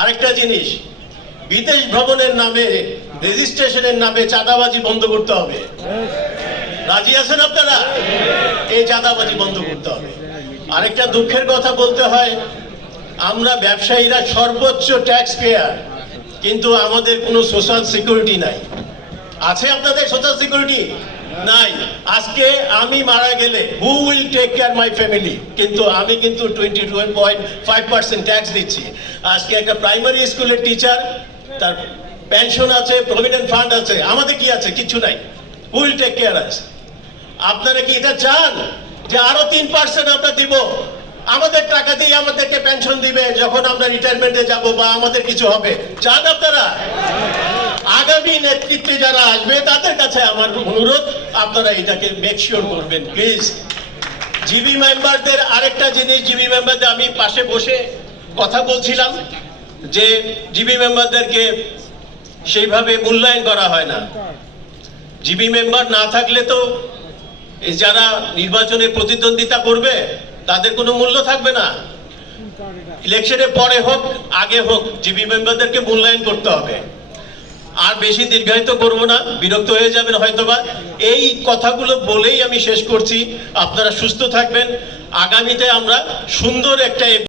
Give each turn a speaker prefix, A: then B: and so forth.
A: আরেকটা জিনিস, বিদেশ ভ্রমণের নামে রেজিস্ট্রেশনের নামে চাঁদাবাজি বন্ধ করতে হবে। রাজি আছেন আপনারা? এই চাঁদাবাজি বন্ধ করতে হবে। আরেকটা দুঃখের কথা বলতে হয়, আমরা ব্যবসায়ীরা সর্বোচ্চ ট্যাক্স পেয়ার কিন্তু আমাদের কোনো সোশ্যাল সিকিউরিটি নাই। আছে আপনাদের সোশ্যাল সিকিউরিটি নাই। আজকে আমি মারা গেলে who will take care my family কিন্তু আমি কিন্তু twenty two point five percent tax দিচ্ছি। আজকে একটা প্রাইমারি স্কুলের টিচার তার পেনশন আছে প্রভিডেন্ট ফান্ড আছে। আমাদের কি আছে? কিছু নাই। Who will take care us আপনারা কি এটা চান যে আরও তিন পার্সেন্ট আমরা দিব? আমাদের টাকা দিয়ে আমাদেরকে পেনশন দিবে যখন আমরা রিটায়ারমেন্টে যাব বা আমাদের কিছু হবে। চান আপনারা? আগামী নেতৃত্বে যারা আসবে, তাদের কাছে আমার অনুরোধ, আপনারা এটাকে মেকশিওর করবেন প্লিজ জিবি মেম্বারদের আরেকটা জিনিস জিবি মেম্বারদের আমি পাশে বসে কথা বলছিলাম, যে জিবি মেম্বারদেরকে সেইভাবে মূল্যায়ন করা হয় না। জিবি মেম্বার না থাকলে তো যারা নির্বাচনে প্রতিদ্বন্দ্বিতা করবে, তাদের কোনো মূল্য থাকবে না। ইলেকশনের পরে হোক, আগে হোক জিবি মেম্বারদেরকে মূল্যায়ন করতে হবে। আর বেশি দীর্ঘায়িত করব না, বিরক্ত হয়ে যাবেন হয়তোবা। এই কথাগুলো বলেই আমি শেষ করছি। আপনারা সুস্থ থাকবেন। আগামীতে আমরা সুন্দর একটা